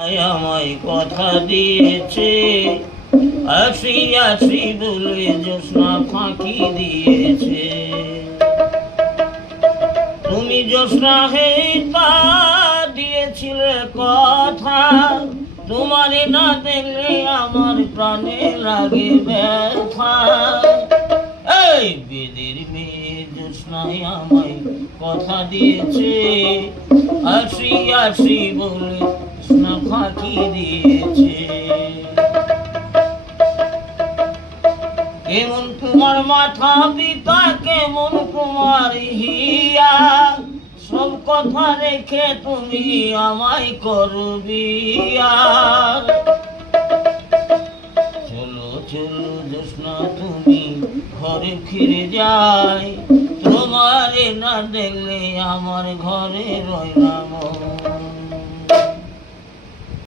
আমায় কথা দিয়েছে, আসি আসি বলে জ্যোৎস্না ফাঁকি দিয়েছে। তুমি জ্যোৎস্না হে তা দিয়েছিলে কথা, তোমারে না দেখলে আমার প্রাণে লাগে ব্যথা। এই বেদের মেয়ে জ্যোৎস্নায় আমায় কথা দিয়েছে, আসি আসি বলে জ্যোৎস্না ফাঁকি দিয়েছে। কেমন তোমার মাথা পিতা, কেমন তোমার হিয়া, সব কথা রেখে তুমি আমায় করো বিয়া। চলো চলো জ্যোৎস্না তুমি ঘরে ফিরে যাই, তোমারে না দেখলে আমার ঘরে রয় না মন।